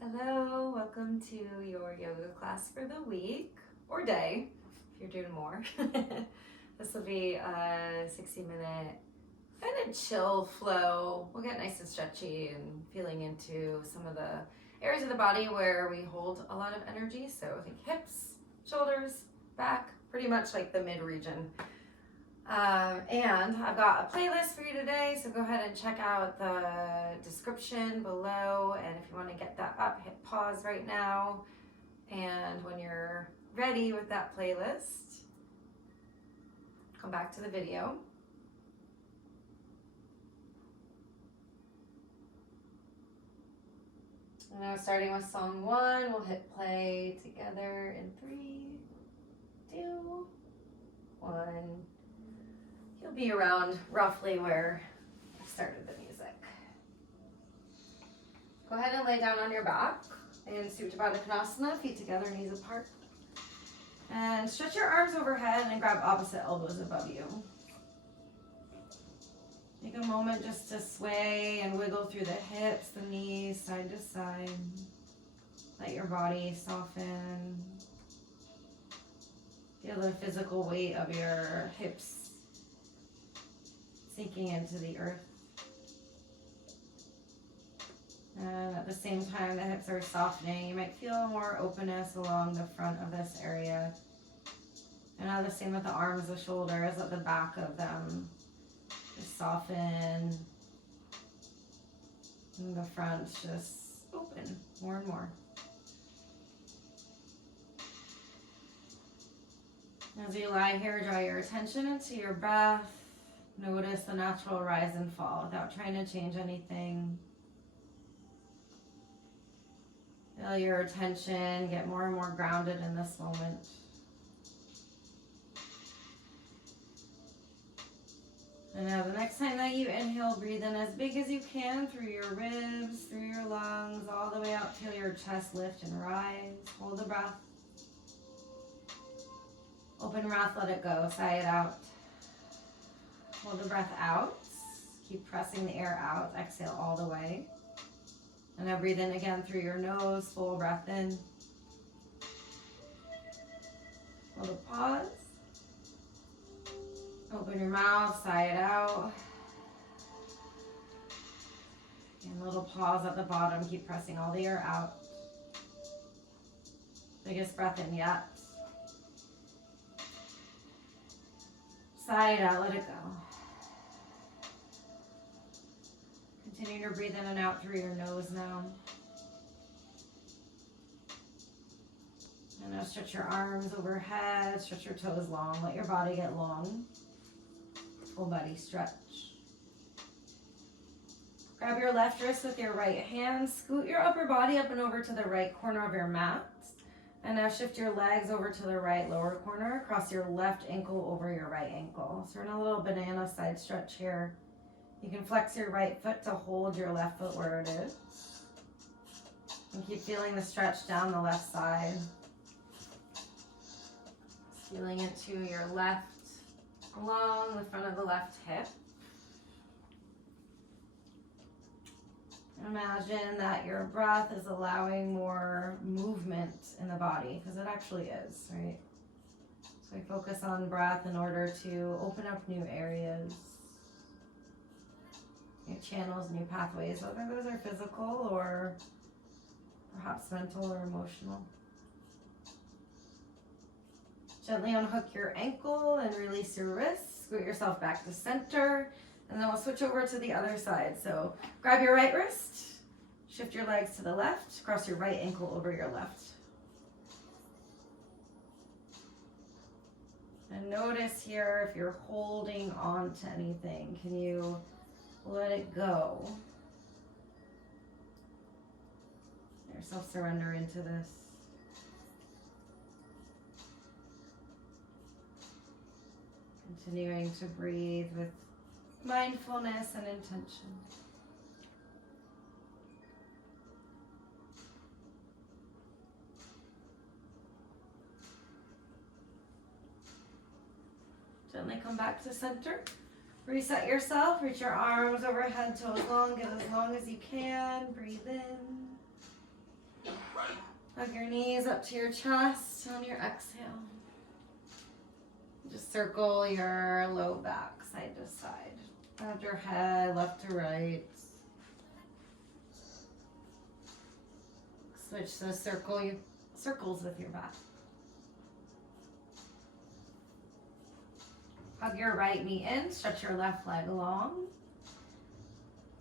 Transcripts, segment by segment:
Hello, welcome to your yoga class for the week or day if you're doing more. This will be a 60-minute kind of chill flow. We'll get nice and stretchy and feeling into some of the areas of the body where we hold a lot of energy. So I think hips, shoulders, back, pretty much like the mid region. And I've got a playlist for you today, so go ahead and check out the description below, and if you want to get that up, hit pause right now, and when you're ready with that playlist, come back to the video. And now starting with song 1, we'll hit play together in 3, 2, 1. You'll be around roughly where I started the music. Go ahead and lay down on your back in Supta Baddha Konasana, feet together, knees apart. And stretch your arms overhead and grab opposite elbows above you. Take a moment just to sway and wiggle through the hips, the knees, side to side. Let your body soften. Feel the physical weight of your hips sinking into the earth. And at the same time, the hips are softening. You might feel more openness along the front of this area. And now the same with the arms, the shoulders, let the back of them just soften. And the front just open more and more. As you lie here, draw your attention into your breath. Notice the natural rise and fall without trying to change anything. Feel your attention get more and more grounded in this moment. And now the next time that you inhale, breathe in as big as you can through your ribs, through your lungs, all the way out till your chest lift and rise. Hold the breath. Open mouth, let it go. Sigh it out. Hold the breath out. Keep pressing the air out. Exhale all the way. And now breathe in again through your nose. Full breath in. Hold a pause. Open your mouth. Sigh it out. And a little pause at the bottom. Keep pressing all the air out. Biggest breath in yet. Sigh it out. Let it go. Continue to breathe in and out through your nose now. And now stretch your arms overhead, stretch your toes long, let your body get long. Full body stretch. Grab your left wrist with your right hand, scoot your upper body up and over to the right corner of your mat. And now shift your legs over to the right lower corner, cross your left ankle over your right ankle. So we're in a little banana side stretch here. You can flex your right foot to hold your left foot where it is. And keep feeling the stretch down the left side. Feeling into your left along the front of the left hip. Imagine that your breath is allowing more movement in the body, because it actually is, right? So we focus on breath in order to open up new areas. New channels, new pathways, whether those are physical or perhaps mental or emotional. Gently unhook your ankle and release your wrist. Scoot yourself back to center. And then we'll switch over to the other side. So grab your right wrist, shift your legs to the left, cross your right ankle over your left. And notice here if you're holding on to anything, can you let it go? Let yourself surrender into this. Continuing to breathe with mindfulness and intention. Gently come back to center. Reset yourself, reach your arms overhead, toes long, get as long as you can. Breathe in. Hug your knees up to your chest on your exhale. Just circle your low back side to side. Nod your head left to right. Switch to circles with your back. Hug your right knee in, stretch your left leg long.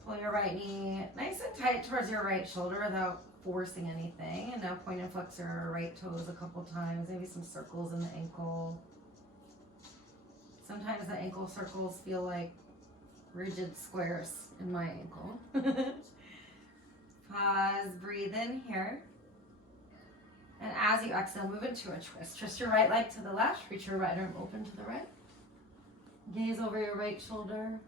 Pull your right knee nice and tight towards your right shoulder without forcing anything. And now point and flex your right toes a couple times, maybe some circles in the ankle. Sometimes the ankle circles feel like rigid squares in my ankle. Pause, breathe in here. And as you exhale, move into a twist. Twist your right leg to the left, reach your right arm open to the right. Gaze over your right shoulder.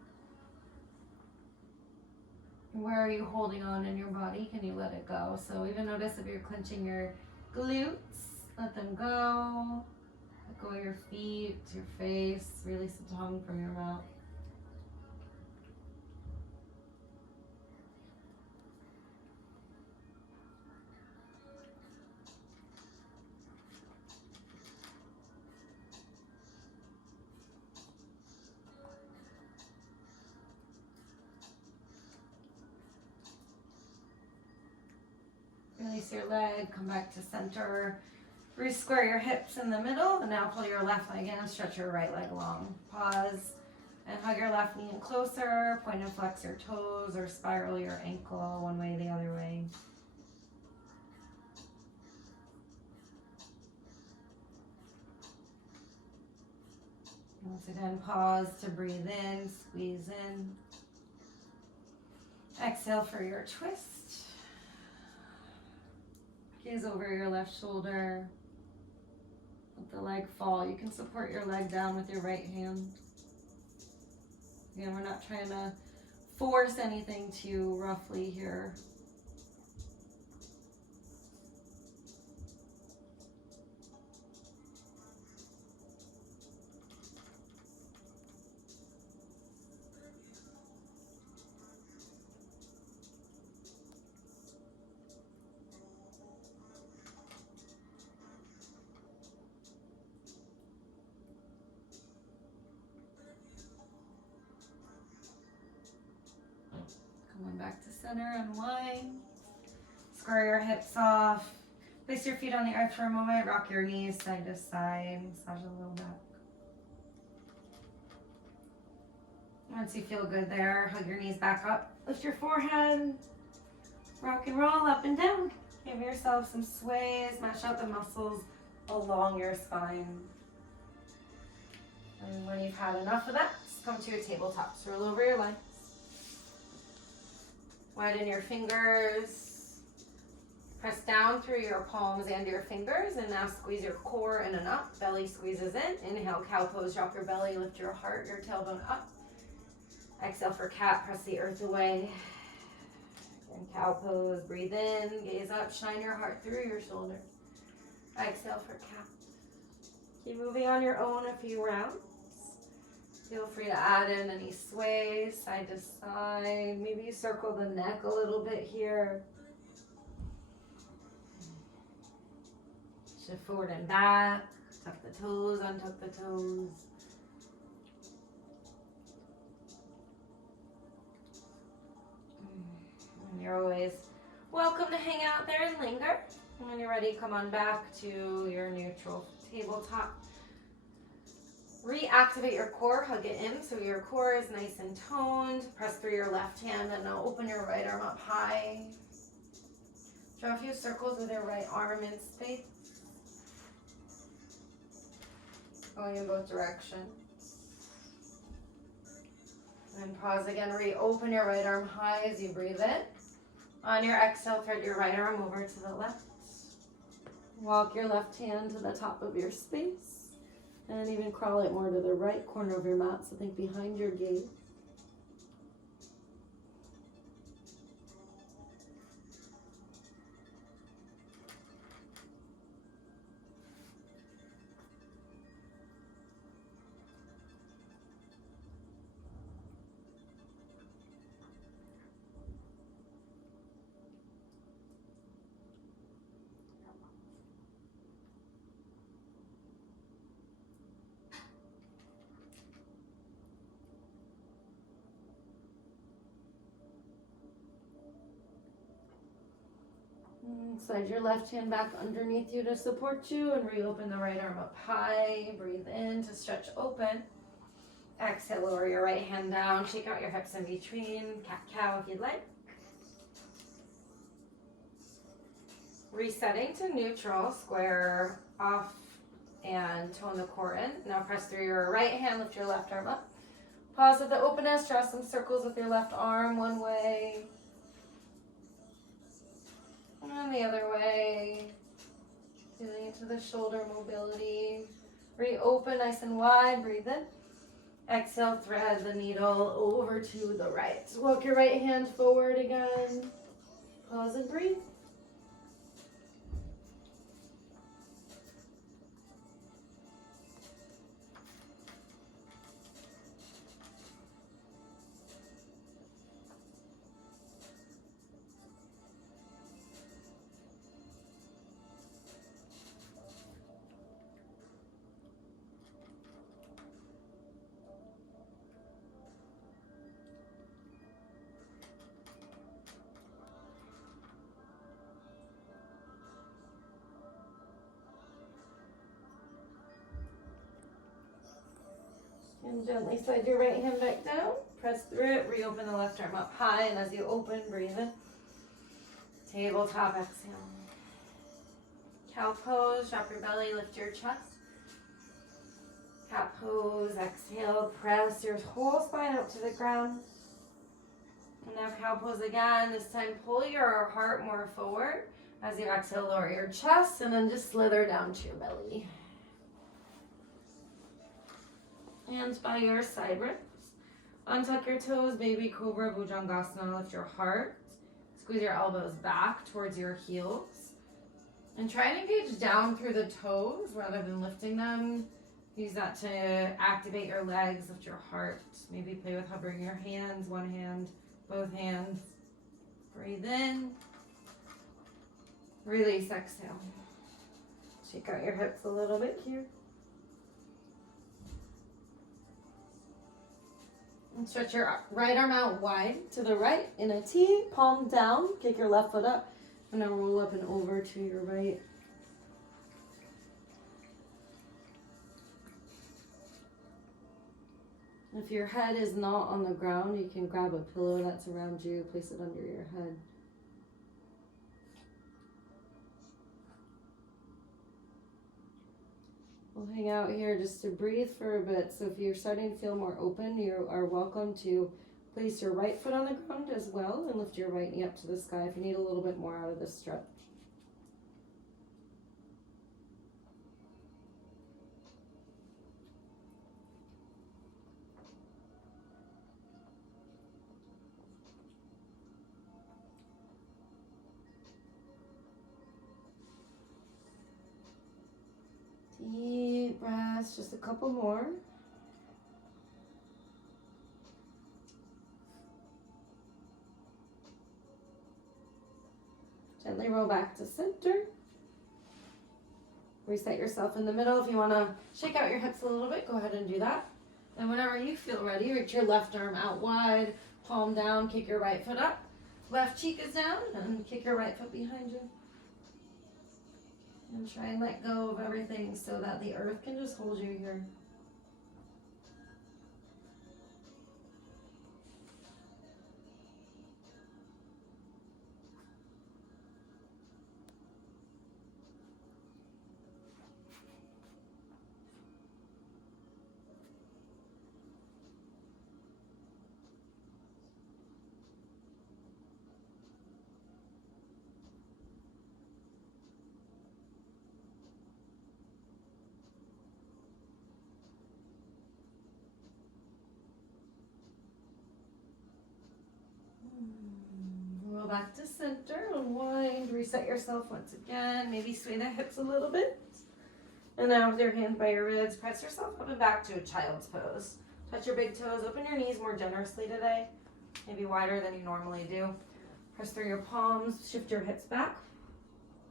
Where are you holding on in your body? Can you let it go? So even notice if you're clenching your glutes, let them go. Let go of your feet, your face. Release the tongue from your mouth. Release your leg, come back to center. Re-square your hips in the middle, and now pull your left leg in, stretch your right leg long. Pause, and hug your left knee in closer, point and flex your toes, or spiral your ankle one way, the other way. Once again, pause to breathe in, squeeze in. Exhale for your twist. Gaze over your left shoulder. Let the leg fall. You can support your leg down with your right hand. Again, we're not trying to force anything too roughly here. Coming back to center, unwind. Square your hips off. Place your feet on the earth for a moment. Rock your knees side to side. Massage a little back. Once you feel good there, hug your knees back up. Lift your forehead. Rock and roll up and down. Give yourself some sways. Mash out the muscles along your spine. And when you've had enough of that, just come to your tabletop. So roll over your legs. Widen your fingers. Press down through your palms and your fingers. And now squeeze your core in and up. Belly squeezes in. Inhale, cow pose. Drop your belly. Lift your heart, your tailbone up. Exhale for cat. Press the earth away. And cow pose. Breathe in. Gaze up. Shine your heart through your shoulder. Exhale for cat. Keep moving on your own a few rounds. Feel free to add in any sways, side to side. Maybe you circle the neck a little bit here. Shift forward and back. Tuck the toes, untuck the toes. And you're always welcome to hang out there and linger. And when you're ready, come on back to your neutral tabletop. Reactivate your core, hug it in so your core is nice and toned. Press through your left hand and now open your right arm up high. Draw a few circles with your right arm in space. Going in both directions. And pause again, reopen your right arm high as you breathe in. On your exhale, thread your right arm over to the left. Walk your left hand to the top of your space. And even crawl it more to the right corner of your mat, so think behind your gaze. slide your left hand back underneath you to support you and reopen the right arm up high. Breathe in to stretch open. Exhale, lower your right hand down. Shake out your hips in between. Cat-cow if you'd like. Resetting to neutral. Square off and tone the core in. Now press through your right hand. Lift your left arm up. Pause at the openness. Draw some circles with your left arm one way. And the other way. Feeling into the shoulder mobility. Reopen nice and wide. Breathe in. Exhale, thread the needle over to the right. Walk your right hand forward again. Pause and breathe. And gently slide your right hand back down. Press through it. Reopen the left arm up high. And as you open, breathe in. Tabletop exhale. Cow pose. Drop your belly. Lift your chest. Cat pose. Exhale. Press your whole spine out to the ground. And now cow pose again. This time pull your heart more forward. As you exhale, lower your chest. And then just slither down to your belly. Hands by your side ribs. Untuck your toes, baby cobra, bhujangasana. Lift your heart. Squeeze your elbows back towards your heels. And try and engage down through the toes rather than lifting them. Use that to activate your legs, lift your heart. Maybe play with hovering your hands, one hand, both hands. Breathe in. Release, exhale. Shake out your hips a little bit here. And stretch your right arm out wide to the right in a T, palm down, kick your left foot up, and then roll up and over to your right. If your head is not on the ground, you can grab a pillow that's around you, place it under your head. We'll hang out here just to breathe for a bit. So if you're starting to feel more open, you are welcome to place your right foot on the ground as well and lift your right knee up to the sky if you need a little bit more out of this stretch. Deep breaths, just a couple more. Gently roll back to center. Reset yourself in the middle. If you want to shake out your hips a little bit, go ahead and do that. And whenever you feel ready, reach your left arm out wide, palm down, kick your right foot up. Left cheek is down, and kick your right foot behind you. And try and let go of everything so that the earth can just hold you here. Roll back to center, unwind, reset yourself once again. Maybe sway the hips a little bit. And now with your hands by your ribs, press yourself up and back to a child's pose. Touch your big toes, open your knees more generously today. Maybe wider than you normally do. Press through your palms, shift your hips back.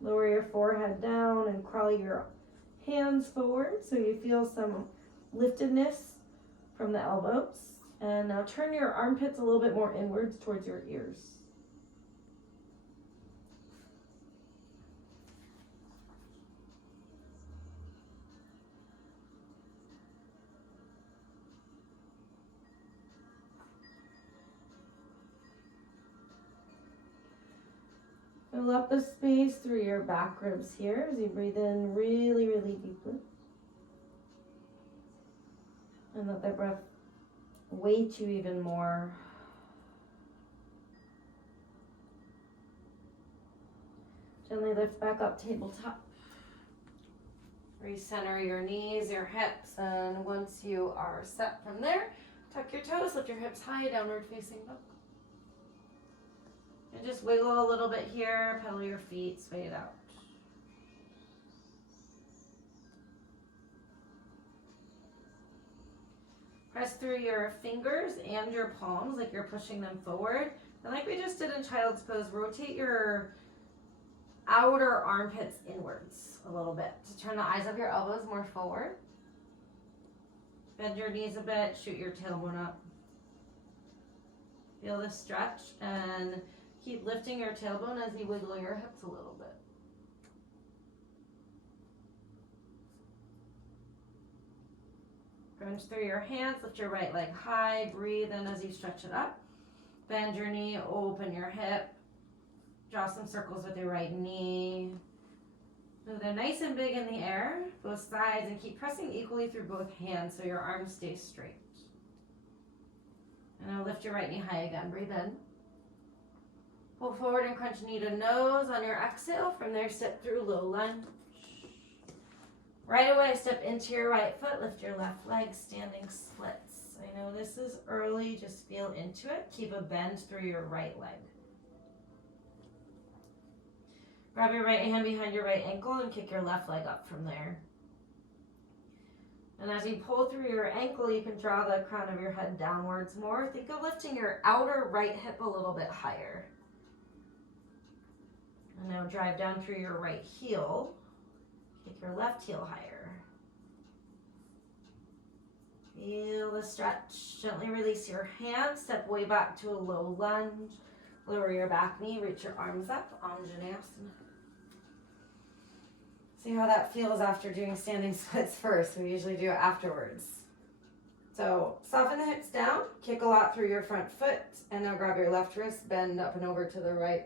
Lower your forehead down and crawl your hands forward so you feel some liftedness from the elbows. And now turn your armpits a little bit more inwards towards your ears. Fill up the space through your back ribs here as you breathe in really, really deeply. And let the breath weight you even more. Gently lift back up, tabletop. Recenter your knees, your hips, and once you are set from there, tuck your toes, lift your hips high, downward facing dog. And just wiggle a little bit here, pedal your feet, sway it out. Press through your fingers and your palms like you're pushing them forward. And like we just did in child's pose, rotate your outer armpits inwards a little bit to turn the eyes of your elbows more forward. Bend your knees a bit, shoot your tailbone up. Feel the stretch and keep lifting your tailbone as you wiggle your hips a little bit. Crunch through your hands, lift your right leg high, breathe in as you stretch it up. Bend your knee, open your hip. Draw some circles with your right knee. Move them nice and big in the air, both sides, and keep pressing equally through both hands so your arms stay straight. And now lift your right knee high again, breathe in. Pull forward and crunch knee to nose on your exhale. From there, step through low lunge. Right away, step into your right foot, lift your left leg, standing splits. I know this is early, just feel into it. Keep a bend through your right leg. Grab your right hand behind your right ankle and kick your left leg up from there. And as you pull through your ankle, you can draw the crown of your head downwards more. Think of lifting your outer right hip a little bit higher. And now drive down through your right heel. Kick your left heel higher. Feel the stretch. Gently release your hands. Step way back to a low lunge. Lower your back knee. Reach your arms up. Anjaneyasana. See how that feels after doing standing splits first. We usually do it afterwards. So soften the hips down. Kick a lot through your front foot. And now grab your left wrist. Bend up and over to the right.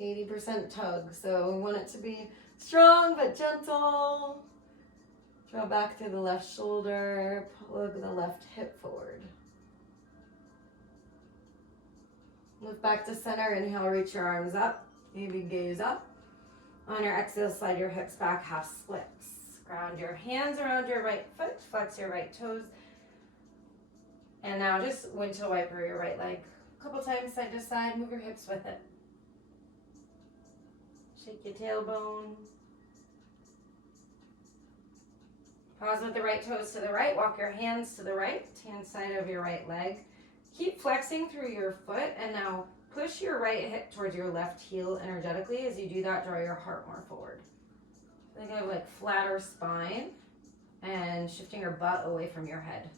80% tug, so we want it to be strong but gentle. Draw back through the left shoulder, plug the left hip forward. Move back to center, inhale, reach your arms up, maybe gaze up. On your exhale, slide your hips back, half splits. Ground your hands around your right foot, flex your right toes. And now just windshield wiper your right leg. A couple times side to side, move your hips with it. Shake your tailbone. Pause with the right toes to the right. Walk your hands to the right, hand side of your right leg. Keep flexing through your foot and now push your right hip towards your left heel energetically. As you do that, draw your heart more forward. Think of like flatter spine and shifting your butt away from your head.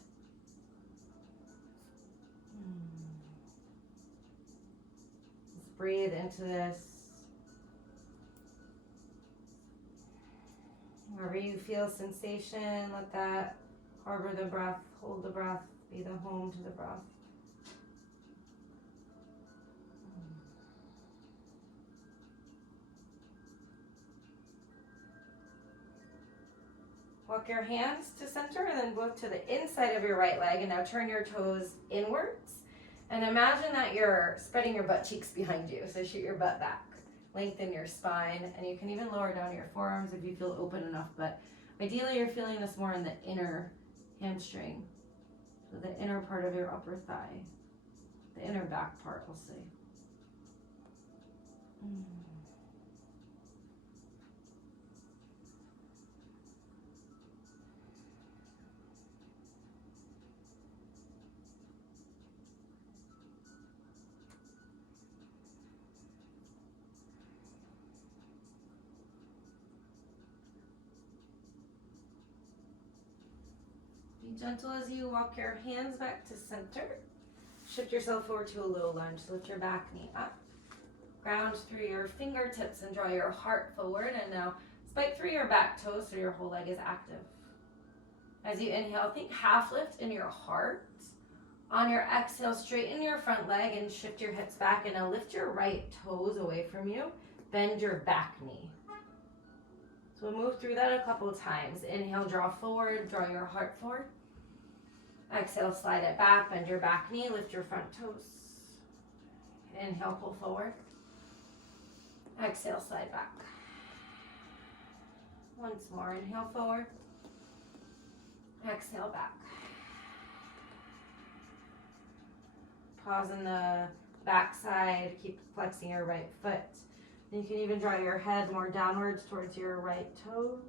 Just breathe into this. Wherever you feel sensation, let that harbor the breath, hold the breath, be the home to the breath. Walk your hands to center and then both to the inside of your right leg, and now turn your toes inwards. And imagine that you're spreading your butt cheeks behind you, so shoot your butt back. Lengthen your spine, and you can even lower down your forearms if you feel open enough, but ideally you're feeling this more in the inner hamstring, so the inner part of your upper thigh, the inner back part, we'll say. Be gentle as you walk your hands back to center. Shift yourself forward to a low lunge. So lift your back knee up. Ground through your fingertips and draw your heart forward. And now spike through your back toes so your whole leg is active. As you inhale, think half lift in your heart. On your exhale, straighten your front leg and shift your hips back, and now lift your right toes away from you. Bend your back knee. So we'll move through that a couple of times. Inhale, draw forward, draw your heart forward. Exhale, slide it back, bend your back knee, lift your front toes. Inhale, pull forward. Exhale, slide back. Once more, inhale forward. Exhale back. Pause in the back side, keep flexing your right foot. You can even draw your head more downwards towards your right toes.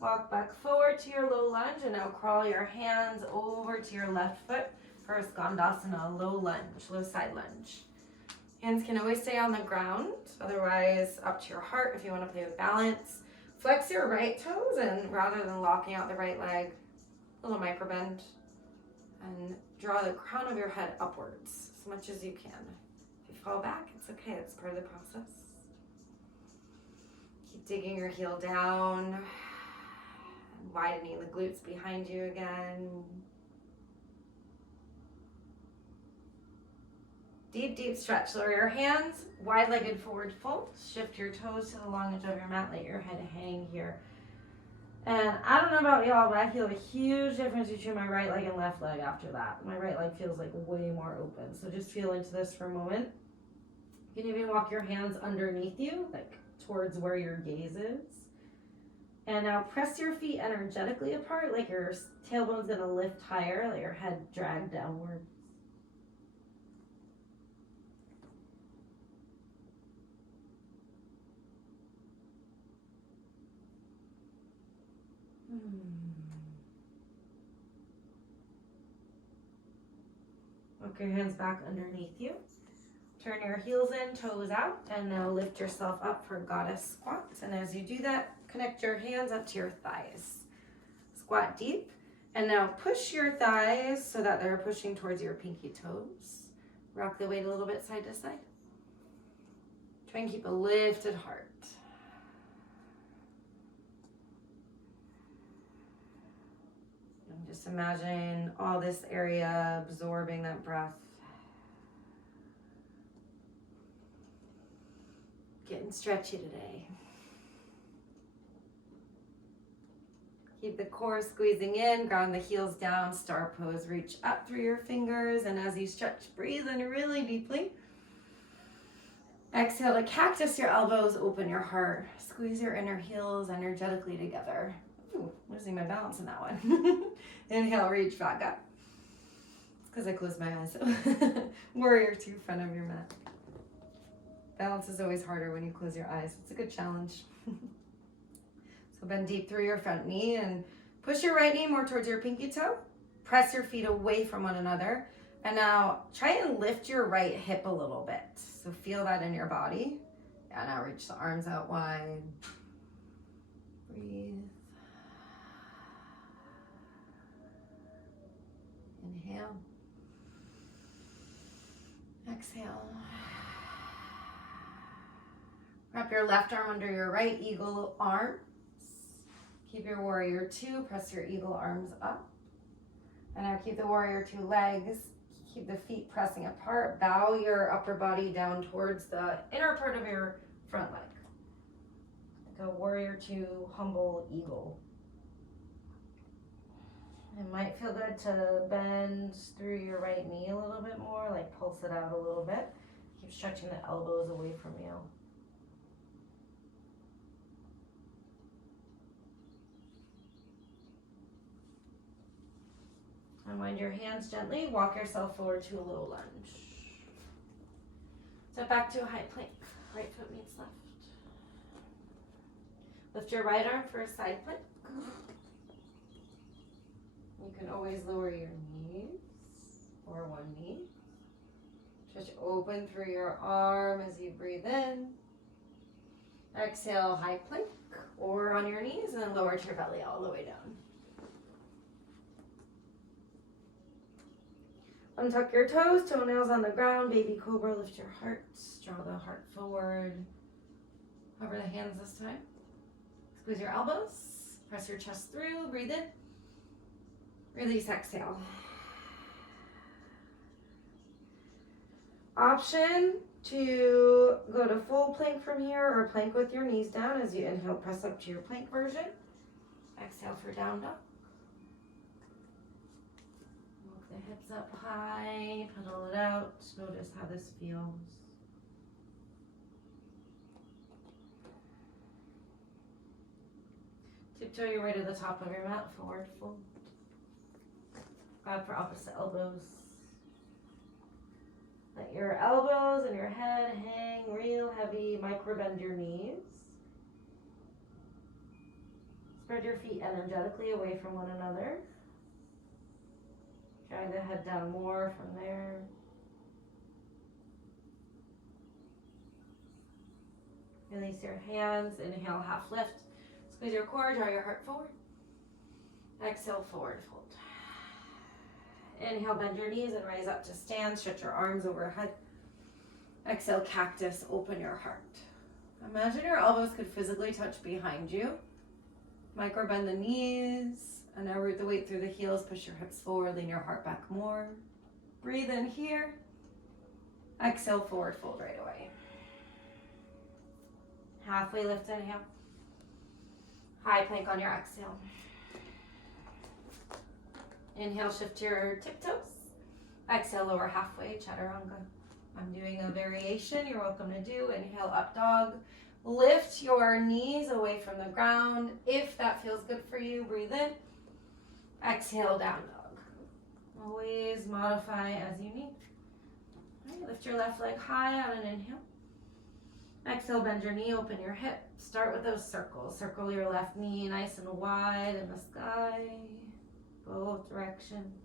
Walk back forward to your low lunge, and now crawl your hands over to your left foot for a Skandasana, low lunge, low side lunge. Hands can always stay on the ground, otherwise up to your heart if you want to play with balance. Flex your right toes, and rather than locking out the right leg, a little micro bend, and draw the crown of your head upwards as much as you can. If you fall back, it's okay, it's part of the process. Keep digging your heel down, widening the glutes behind you again. Deep, deep stretch. Lower your hands, wide-legged forward fold. Shift your toes to the long edge of your mat. Let your head hang here. And I don't know about y'all, but I feel a huge difference between my right leg and left leg after that. My right leg feels like way more open. So just feel into this for a moment. You can even walk your hands underneath you, like towards where your gaze is. And now press your feet energetically apart, like your tailbone's gonna lift higher, let your head drag downward. Walk your hands back underneath you. Turn your heels in, toes out, and now lift yourself up for goddess squats. And as you do that, connect your hands up to your thighs. Squat deep. And now push your thighs so that they're pushing towards your pinky toes. Rock the weight a little bit side to side. Try and keep a lifted heart. And just imagine all this area absorbing that breath. Getting stretchy today. Keep the core squeezing in, ground the heels down, star pose, reach up through your fingers, and as you stretch, breathe in really deeply. Exhale to cactus your elbows, open your heart, squeeze your inner heels energetically together. Ooh, losing my balance in that one. Inhale, reach back up. It's because I closed my eyes. Warrior two, front of your mat. Balance is always harder when you close your eyes. It's a good challenge. So bend deep through your front knee and push your right knee more towards your pinky toe. Press your feet away from one another. And now try and lift your right hip a little bit. So feel that in your body. Yeah, now reach the arms out wide. Breathe. Inhale. Exhale. Wrap your left arm under your right eagle arms. Keep your warrior two, press your eagle arms up. And now keep the warrior two legs, keep the feet pressing apart. Bow your upper body down towards the inner part of your front leg. Like a warrior two, humble eagle. It might feel good to bend through your right knee a little bit more, like pulse it out a little bit. Keep stretching the elbows away from you. Unwind your hands gently, walk yourself forward to a low lunge. Step back to a high plank, right foot meets left. Lift your right arm for a side plank. You can always lower your knees or one knee. Just open through your arm as you breathe in. Exhale, high plank or on your knees, and then lower to your belly all the way down. Untuck your toes, toenails on the ground, baby cobra, lift your heart, draw the heart forward. Hover the hands this time. Squeeze your elbows. Press your chest through, breathe in. Release, exhale. Option to go to full plank from here or plank with your knees down. As you inhale, press up to your plank version. Exhale for down dog. Walk the hips up high, pedal it out. Notice how this feels. Tiptoe your way to the top of your mat, forward fold. Grab for opposite elbows. Let your elbows and your head hang real heavy. Micro bend your knees. Spread your feet energetically away from one another. Drag the head down more from there. Release your hands. Inhale, half lift. Squeeze your core, draw your heart forward. Exhale, forward fold. Inhale, bend your knees and rise up to stand. Stretch your arms overhead. Exhale, cactus, open your heart. Imagine your elbows could physically touch behind you. Micro bend the knees. And now root the weight through the heels. Push your hips forward, lean your heart back more. Breathe in here. Exhale, forward fold right away. Halfway lift, inhale. High plank on your exhale. Inhale, shift your tiptoes. Exhale, lower halfway, chaturanga. I'm doing a variation you're welcome to do. Inhale, up dog. Lift your knees away from the ground. If that feels good for you, breathe in. Exhale, down dog. Always modify as you need. All right, lift your left leg high on an inhale. Exhale, bend your knee, open your hip. Start with those circles. Circle your left knee nice and wide in the sky. Both directions.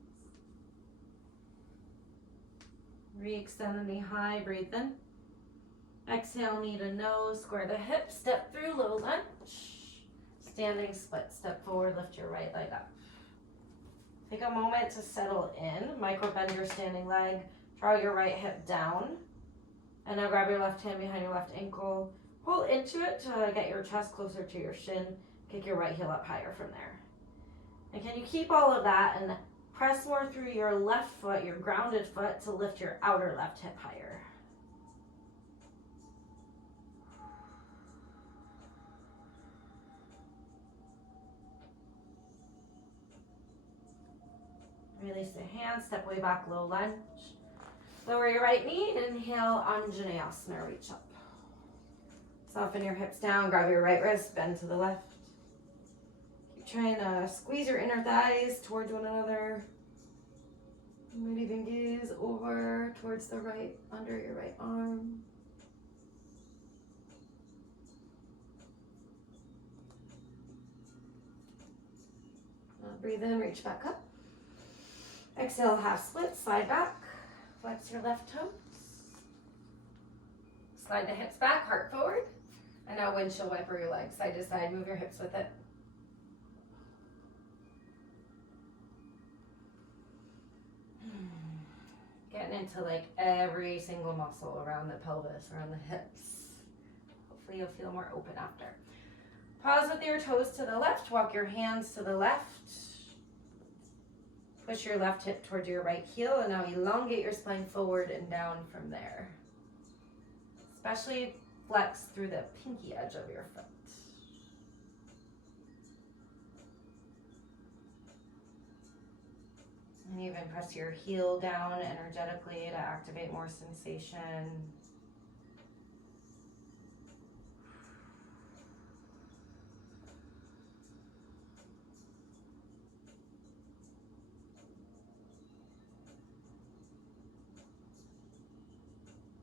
Re-extend the knee high, breathe in. Exhale, knee to nose, square the hips, step through, low lunge. Standing split, step forward, lift your right leg up. Take a moment to settle in. Micro bend your standing leg, draw your right hip down. And now grab your left hand behind your left ankle. Pull into it to get your chest closer to your shin. Kick your right heel up higher from there. And can you keep all of that and press more through your left foot, your grounded foot, to lift your outer left hip higher. Release the hands, step way back, low lunge. Lower your right knee, inhale, Anjaneyasana, reach up. Soften your hips down, grab your right wrist, bend to the left. Keep trying to squeeze your inner thighs towards one another. You might even gaze over towards the right, under your right arm. Breathe in, reach back up. Exhale, half split, slide back. Flex your left toes. Slide the hips back, heart forward. And now windshield wiper your legs side to side. Move your hips with it. Getting into like every single muscle around the pelvis, around the hips. Hopefully you'll feel more open after. Pause with your toes to the left. Walk your hands to the left. Push your left hip towards your right heel, and now elongate your spine forward and down from there. Especially flex through the pinky edge of your foot. And even press your heel down energetically to activate more sensation.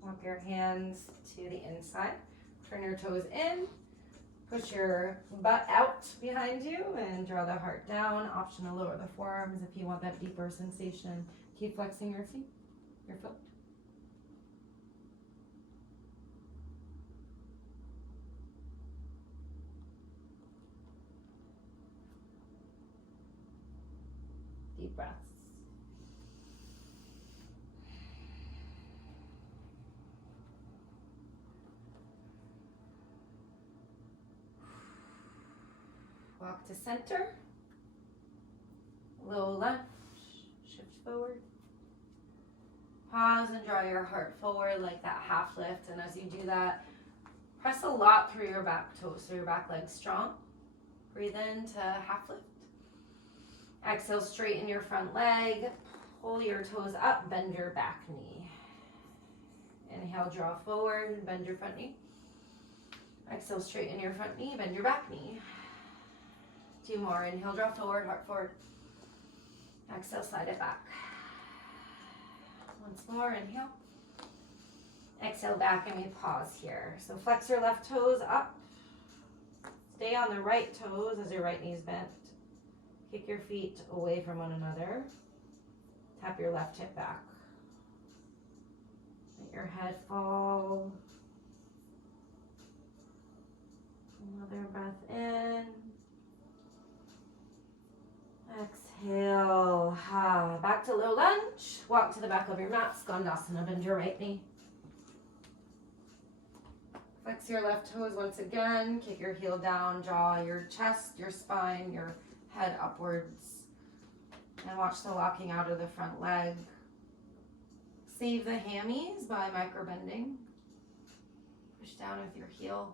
Walk your hands to the inside. Turn your toes in. Push your butt out behind you and draw the heart down. Option to lower the forearms if you want that deeper sensation. Keep flexing your feet, your foot. Deep breaths. Walk to center. Low lunge. Shift forward. Pause and draw your heart forward like that half lift. And as you do that, press a lot through your back toes, so your back leg's strong. Breathe in to half lift. Exhale, straighten your front leg. Pull your toes up, bend your back knee. Inhale, draw forward and bend your front knee. Exhale, straighten your front knee, bend your back knee. 2 more. Inhale, draw forward, heart forward. Exhale, slide it back. Once more, inhale. Exhale, back, and we pause here. So flex your left toes up. Stay on the right toes as your right knee's bent. Kick your feet away from one another. Tap your left hip back. Let your head fall. Another breath in. Exhale. Back to low lunge. Walk to the back of your mat. Skandasana. Bend your right knee. Flex your left toes once again. Kick your heel down. Draw your chest, your spine, your head upwards. And watch the locking out of the front leg. Save the hammies by micro bending. Push down with your heel.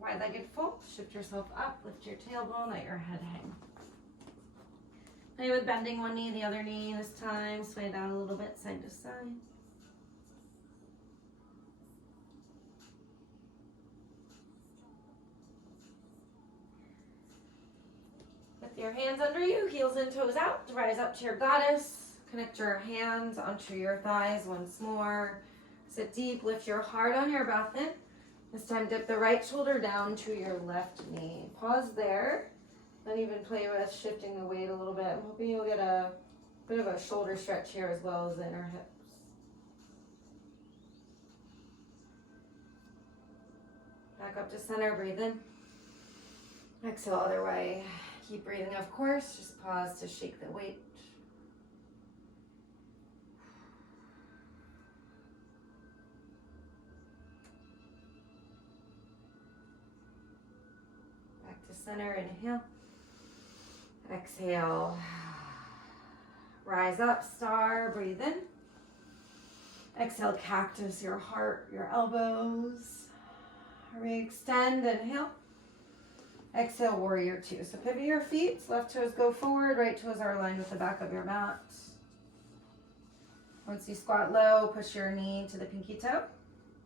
Wide-legged fold. Shift yourself up. Lift your tailbone. Let your head hang. Play with bending one knee, the other knee this time. Sway down a little bit, side to side. With your hands under you, heels and toes out. Rise up to your goddess. Connect your hands onto your thighs once more. Sit deep. Lift your heart on your breath in. This time, dip the right shoulder down to your left knee. Pause there. Then even play with shifting the weight a little bit. I'm hoping you'll get a bit of a shoulder stretch here as well as the inner hips. Back up to center, breathe in. Exhale, other way. Keep breathing, of course. Just pause to shake the weight. Center, inhale. Exhale. Rise up, star, breathe in. Exhale, cactus, your heart, your elbows. Re-extend, inhale. Exhale, warrior 2. So pivot your feet, left toes go forward, right toes are aligned with the back of your mat. Once you squat low, push your knee to the pinky toe.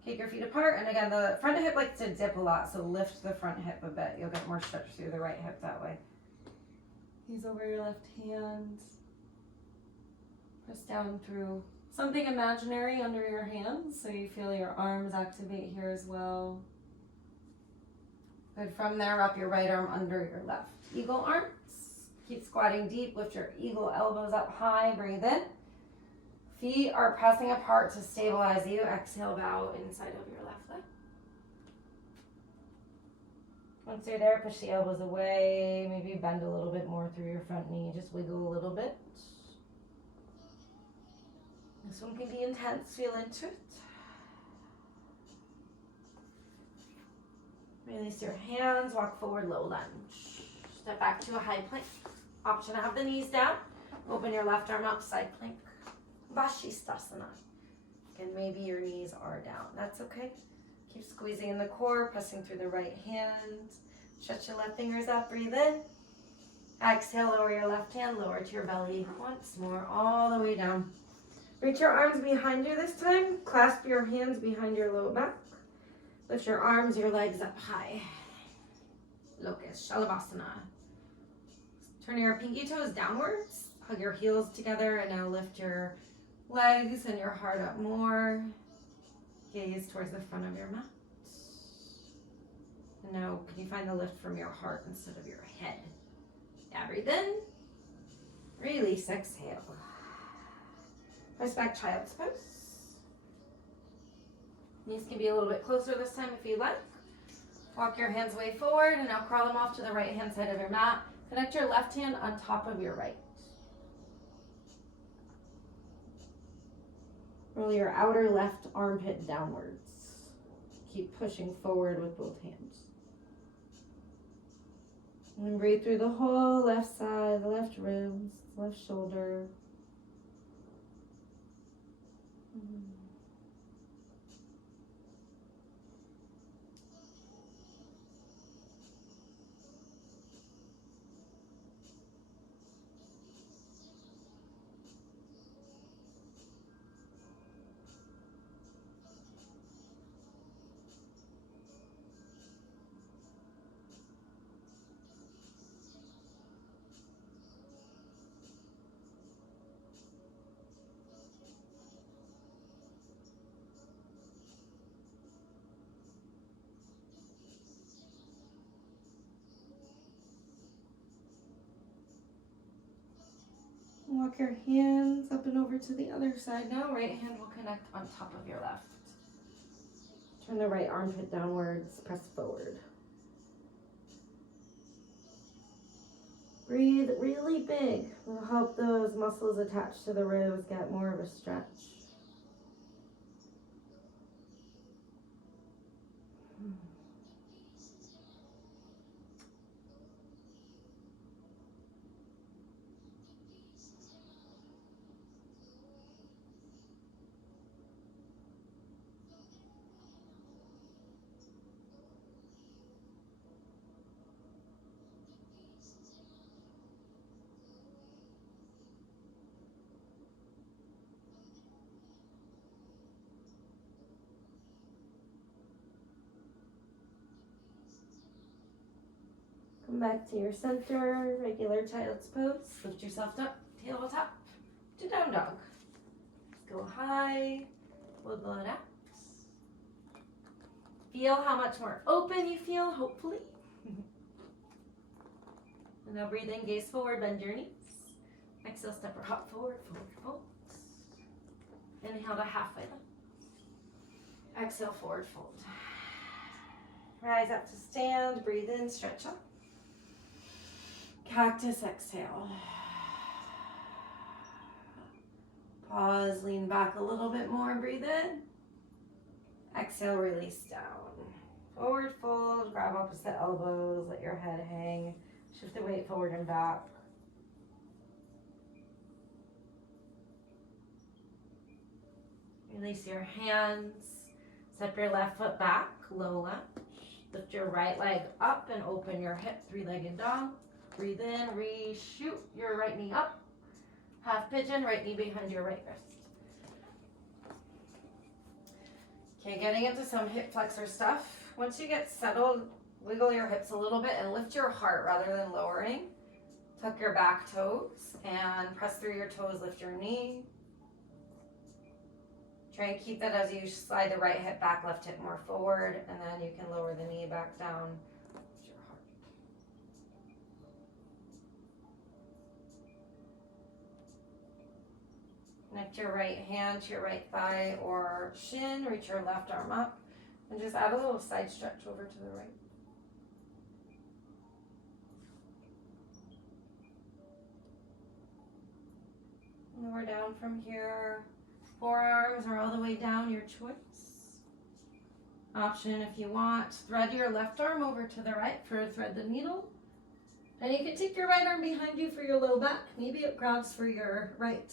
Kick your feet apart, and again, the front hip likes to dip a lot, so lift the front hip a bit. You'll get more stretch through the right hip that way. Knees over your left hand. Press down through something imaginary under your hands, so you feel your arms activate here as well. Good. From there, wrap your right arm under your left. Eagle arms. Keep squatting deep. Lift your eagle elbows up high. Breathe in. Feet are pressing apart to stabilize you. Exhale, bow inside of your left leg. Once you're there, push the elbows away. Maybe bend a little bit more through your front knee. Just wiggle a little bit. This one can be intense. Feel into it. Release your hands. Walk forward, low lunge. Step back to a high plank. Option to have the knees down. Open your left arm up, side plank. Vashisthasana. And maybe your knees are down. That's okay. Keep squeezing in the core, pressing through the right hand. Stretch your left fingers up, breathe in. Exhale, lower your left hand, lower to your belly. Once more, all the way down. Reach your arms behind you this time. Clasp your hands behind your low back. Lift your arms, your legs up high. Locust, Shalabhasana. Turn your pinky toes downwards. Hug your heels together, and now lift your legs and your heart up more. Gaze towards the front of your mat. And now, can you find the lift from your heart instead of your head? Yeah, breathe in. Release, exhale. Press back, child's pose. Knees can be a little bit closer this time if you like. Walk your hands way forward and now crawl them off to the right hand side of your mat. Connect your left hand on top of your right. Roll your outer left armpit downwards. Keep pushing forward with both hands. And breathe through the whole left side, the left ribs, left shoulder. Walk your hands up and over to the other side now. Right hand will connect on top of your left. Turn the right armpit downwards, press forward. Breathe really big. It'll help those muscles attached to the ribs get more of a stretch. Come back to your center, regular child's pose. Lift yourself up, tabletop to down dog. Go high, wiggle it out. Feel how much more open you feel, hopefully. And now breathe in, gaze forward, bend your knees. Exhale, step or hop forward, forward fold. Inhale to halfway lift. Exhale, forward fold. Rise up to stand, breathe in, stretch up. Cactus, exhale. Pause, lean back a little bit more, breathe in. Exhale, release down. Forward fold, grab opposite elbows, let your head hang. Shift the weight forward and back. Release your hands. Step your left foot back, low lunge. Lift your right leg up and open your hip, three-legged dog. Breathe in, reshoot your right knee up. Half pigeon, right knee behind your right wrist. Okay, getting into some hip flexor stuff. Once you get settled, wiggle your hips a little bit and lift your heart rather than lowering. Tuck your back toes and press through your toes, lift your knee. Try and keep that as you slide the right hip back, left hip more forward, and then you can lower the knee back down. Lift your heart. Connect your right hand to your right thigh or shin, reach your left arm up, and just add a little side stretch over to the right. Lower down from here. Forearms are all the way down, your choice. Option if you want, thread your left arm over to the right for thread the needle. And you can take your right arm behind you for your low back. Maybe it grabs for your right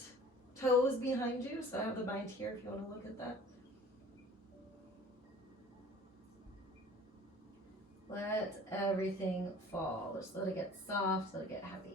toes behind you. So I have the bind here if you want to look at that. Let everything fall. Just let it get soft, let it get heavy.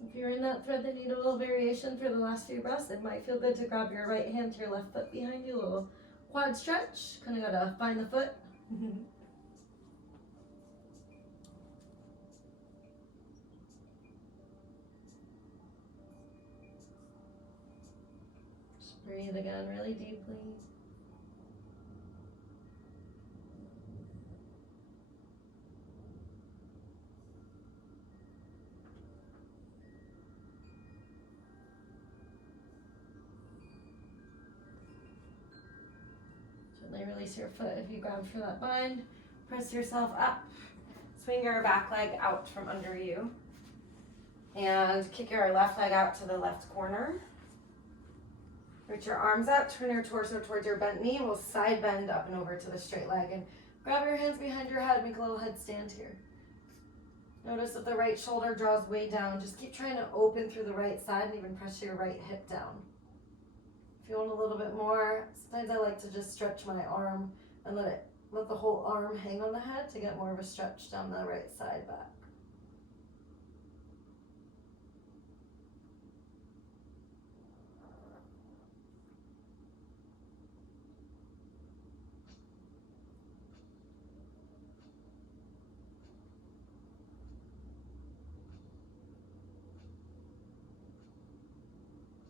If you're in that thread that need a little variation for the last few breaths, it might feel good to grab your right hand to your left foot behind you, a little quad stretch. Kind of gotta find the foot. Just breathe again really deeply. Gently release your foot if you grab for that bind. Press yourself up. Swing your back leg out from under you. And kick your left leg out to the left corner. Reach your arms up, turn your torso towards your bent knee. We'll side bend up and over to the straight leg. And grab your hands behind your head, make a little headstand here. Notice if the right shoulder draws way down. Just keep trying to open through the right side and even press your right hip down. If you want a little bit more, sometimes I like to just stretch my arm and let the whole arm hang on the head to get more of a stretch down the right side back.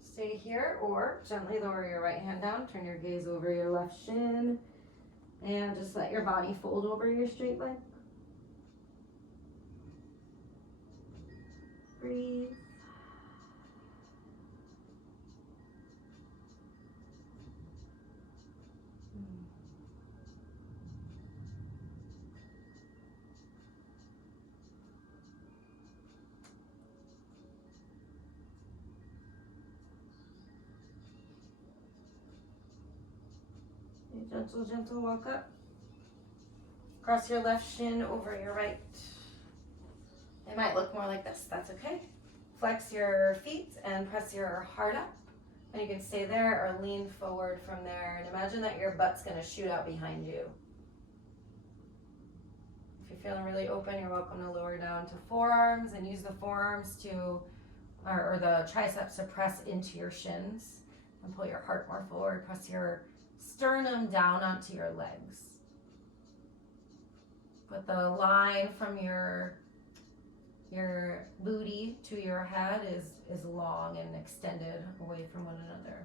Stay here or gently lower your right hand down, turn your gaze over your left shin, and just let your body fold over your straight leg. Breathe. Gentle, gentle walk up. Cross your left shin over your right. It might look more like this, that's okay. Flex your feet and press your heart up. And you can stay there or lean forward from there. And imagine that your butt's gonna shoot out behind you. If you're feeling really open, you're welcome to lower down to forearms and use the forearms to, or the triceps to press into your shins. And pull your heart more forward, press your sternum down onto your legs. But the line from your booty to your head is long and extended away from one another.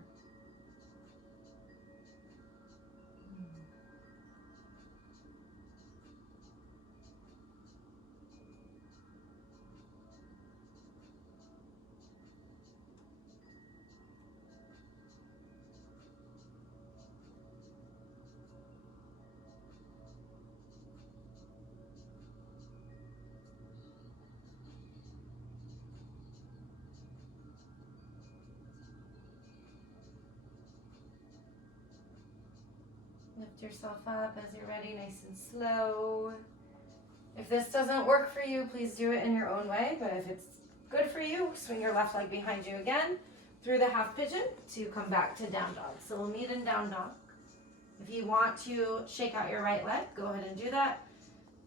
Lift yourself up as you're ready, nice and slow. If this doesn't work for you, please do it in your own way. But if it's good for you, swing your left leg behind you again through the half pigeon to come back to down dog. So we'll meet in down dog. If you want to shake out your right leg, go ahead and do that.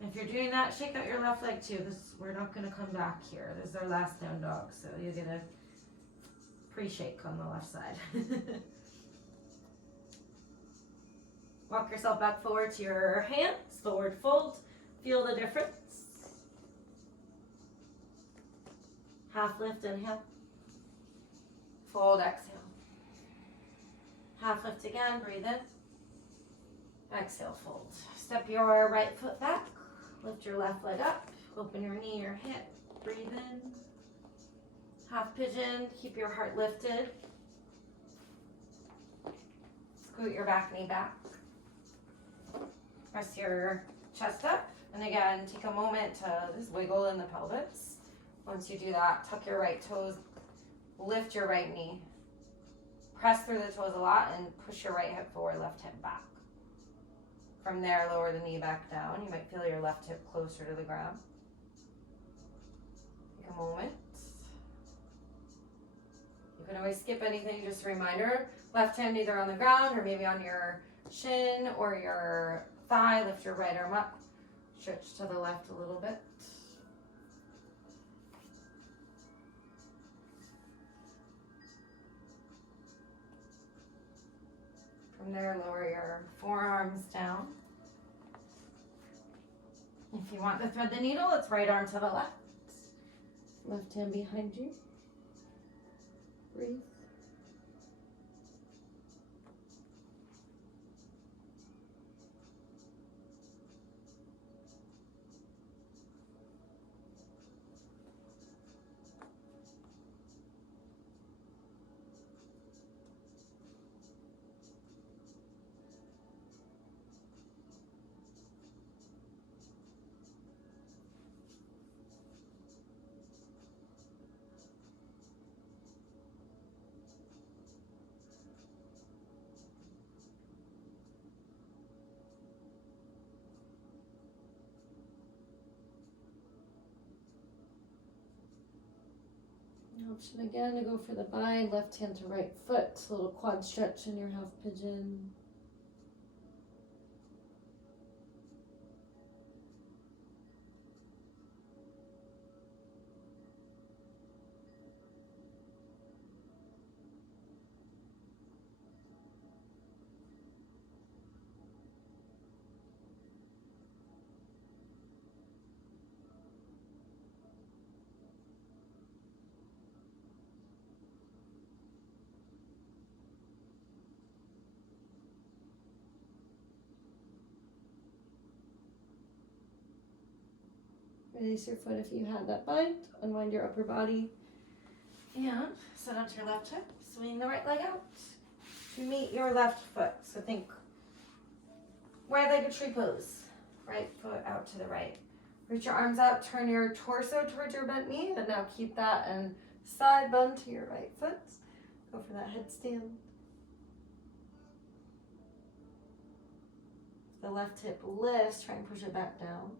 If you're doing that, shake out your left leg too, because we're not going to come back here. This is our last down dog, so you get a pre-shake on the left side. Walk yourself back forward to your hands, forward fold. Feel the difference. Half lift, inhale. Fold, exhale. Half lift again, breathe in. Exhale, fold. Step your right foot back. Lift your left leg up. Open your knee, your hip. Breathe in. Half pigeon, keep your heart lifted. Scoot your back knee back. Press your chest up, and again, take a moment to just wiggle in the pelvis. Once you do that, tuck your right toes, lift your right knee. Press through the toes a lot and push your right hip forward, left hip back. From there, lower the knee back down. You might feel your left hip closer to the ground. Take a moment. You can always skip anything, just a reminder. Left hand either on the ground or maybe on your shin or your thigh. Lift your right arm up. Stretch to the left a little bit. From there, lower your forearms down. If you want to thread the needle, it's right arm to the left. Left hand behind you. Breathe. Option again to go for the bind, left hand to right foot, a little quad stretch in your half pigeon. Release your foot if you had that bind. Unwind your upper body. And sit onto your left hip. Swing the right leg out to meet your left foot. So think wide-legged tree pose. Right foot out to the right. Reach your arms out. Turn your torso towards your bent knee. And now keep that and side bend to your right foot. Go for that headstand. The left hip lifts. Try and push it back down.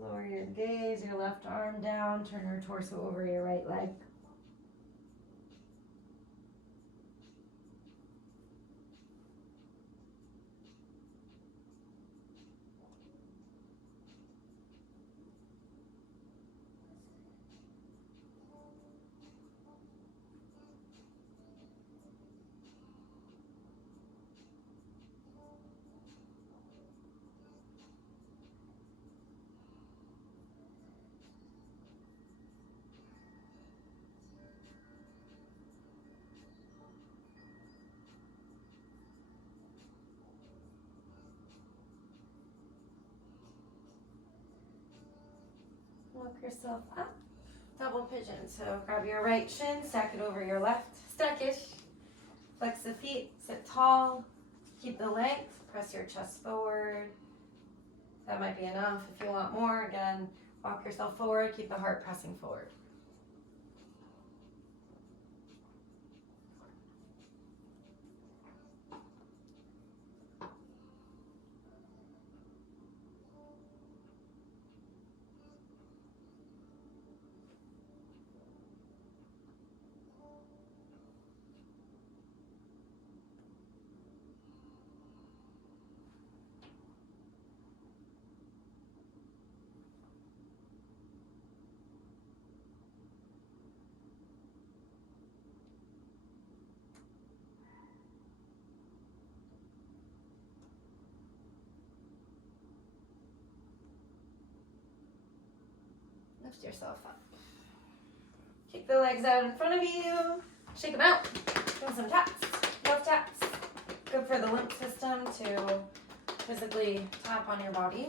Lower your gaze, your left arm down, turn your torso over your right leg. Walk yourself up. Double pigeon. So grab your right shin, stack it over your left. Stackish. Flex the feet, sit tall. Keep the length. Press your chest forward. That might be enough. If you want more, again, walk yourself forward. Keep the heart pressing forward. Lift yourself up. Kick the legs out in front of you. Shake them out. Do some taps. Love taps. Good for the lymph system to physically tap on your body.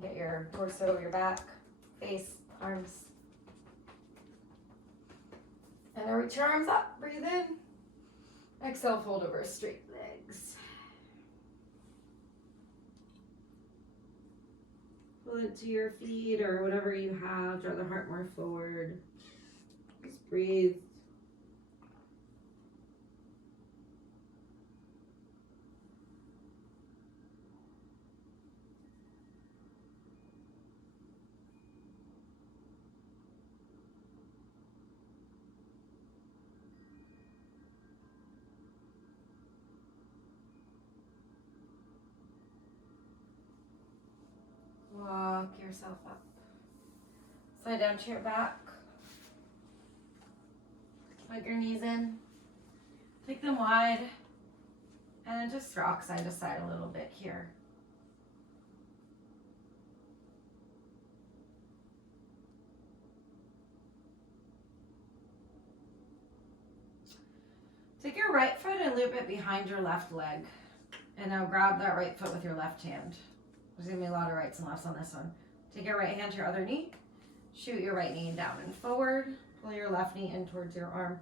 Get your torso, your back, face, arms. And now reach your arms up. Breathe in. Exhale, fold over straight legs. Pull it to your feet or whatever you have. Draw the heart more forward. Just breathe. yourself up. Slide down to your back. Hug your knees in. Take them wide. And just rock side to side a little bit here. Take your right foot and loop it behind your left leg. And now grab that right foot with your left hand. There's going to be a lot of rights and lefts on this one. Take your right hand to your other knee. Shoot your right knee down and forward. Pull your left knee in towards your arm.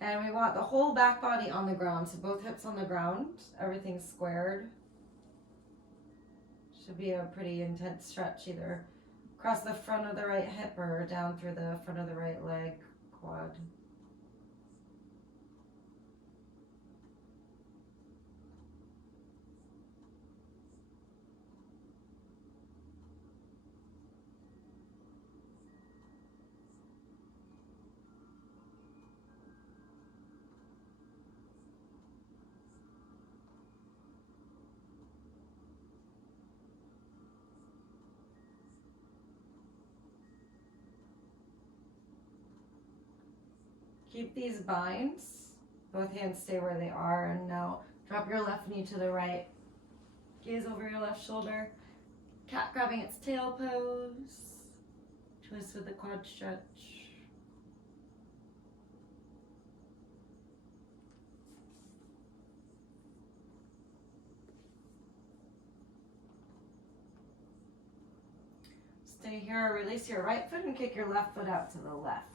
And we want the whole back body on the ground. So both hips on the ground. Everything's squared. Should be a pretty intense stretch, either across the front of the right hip or down through the front of the right leg, quad. Keep these binds. Both hands stay where they are. And now drop your left knee to the right. Gaze over your left shoulder. Cat grabbing its tail pose. Twist with the quad stretch. Stay here. Release your right foot and kick your left foot out to the left.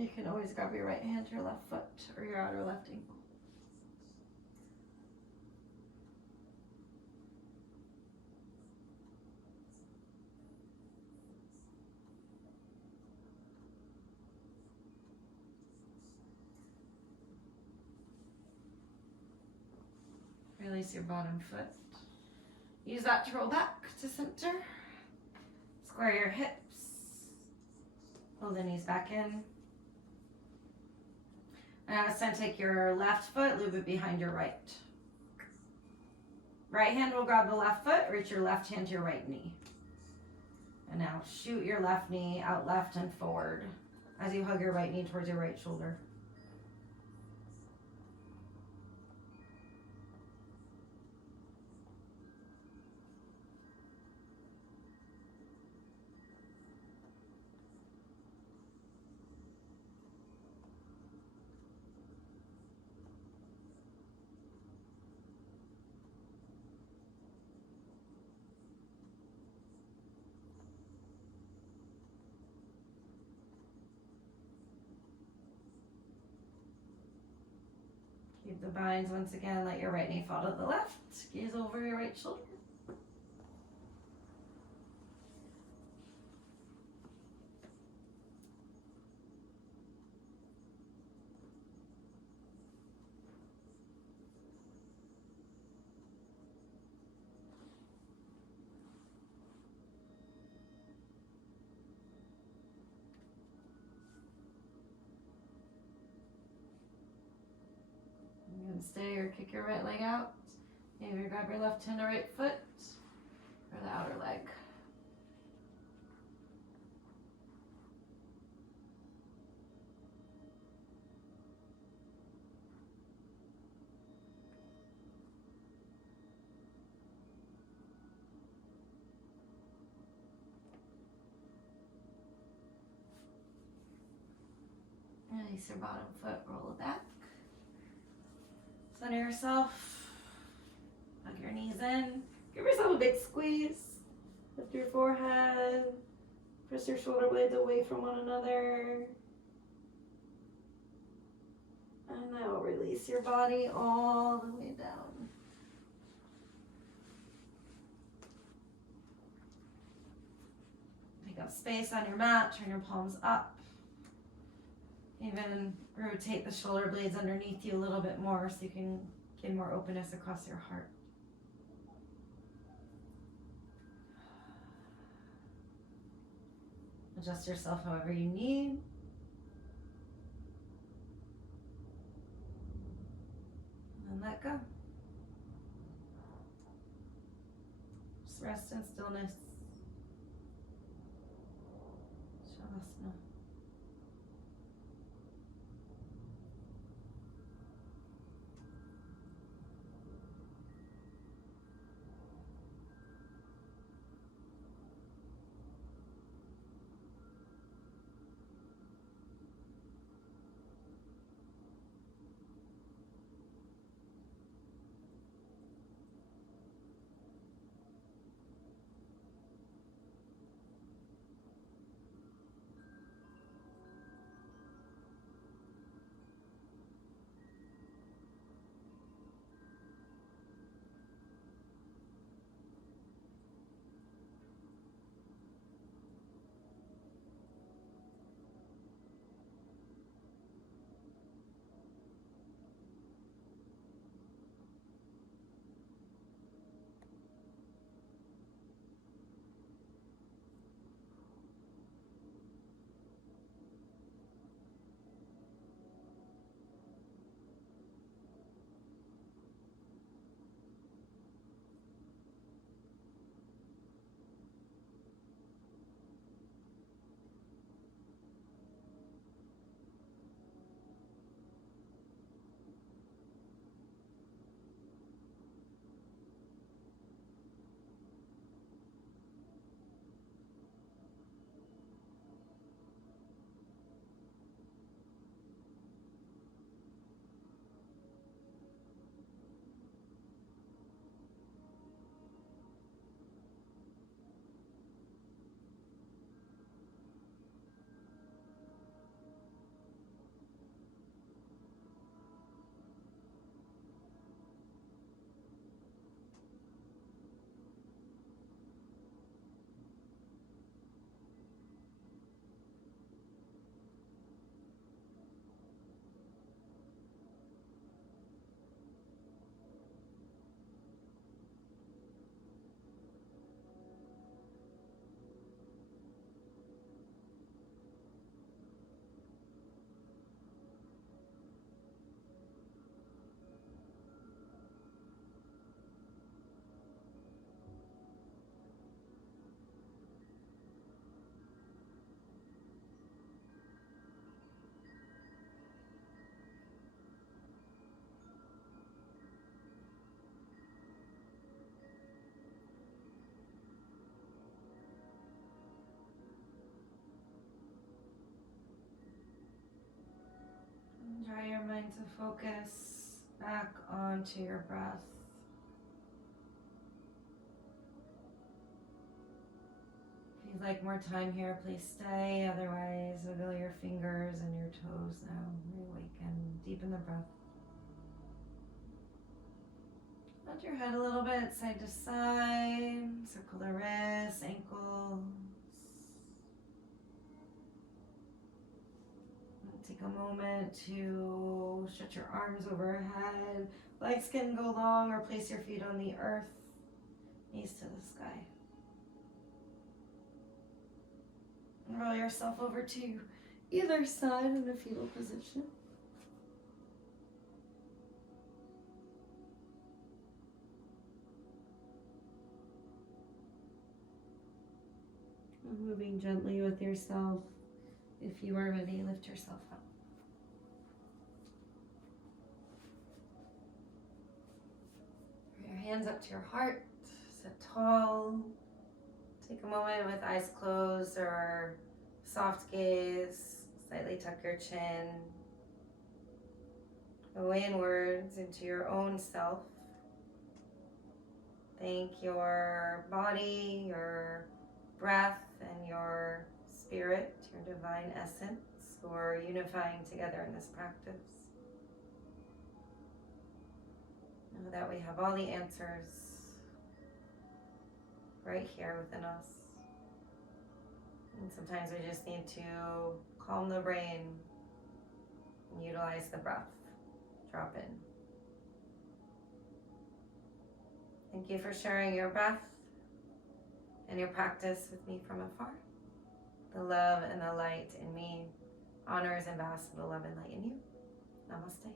And you can always grab your right hand to your left foot or your outer left ankle. Release your bottom foot. Use that to roll back to center. Square your hips. Pull the knees back in. And now it's time to take your left foot, loop it behind your right. Right hand will grab the left foot, reach your left hand to your right knee. And now shoot your left knee out left and forward as you hug your right knee towards your right shoulder. Keep the binds once again. Let your right knee fall to the left. Gaze over your right shoulder. Stay or kick your right leg out. Maybe grab your left hand or right foot or the outer leg. Release your bottom foot, roll it back. Center yourself, hug your knees in, give yourself a big squeeze, lift your forehead, press your shoulder blades away from one another. And now release your body all the way down. Take up space on your mat, turn your palms up. Even rotate the shoulder blades underneath you a little bit more so you can get more openness across your heart. Adjust yourself however you need. And let go. rest and stillness. Shavasana. Try your mind to focus back onto your breath. If you'd like more time here, please stay. Otherwise, wiggle your fingers and your toes now. Reawaken. Deepen the breath. Nod your head a little bit, side to side. Circle the wrists, ankles. Take a moment to stretch your arms overhead. Legs can go long, or place your feet on the earth, knees to the sky. And roll yourself over to either side in a fetal position. And moving gently with yourself. If you are ready, lift yourself up. Bring your hands up to your heart. Sit tall. Take a moment with eyes closed or soft gaze. Slightly tuck your chin. Go inwards into your own self. Thank your body, your breath, and your spirit, your divine essence, who are unifying together in this practice. Know that we have all the answers right here within us. And sometimes we just need to calm the brain and utilize the breath. Drop in. Thank you for sharing your breath and your practice with me from afar. The love and the light in me honors and basks the love and light in you. Namaste.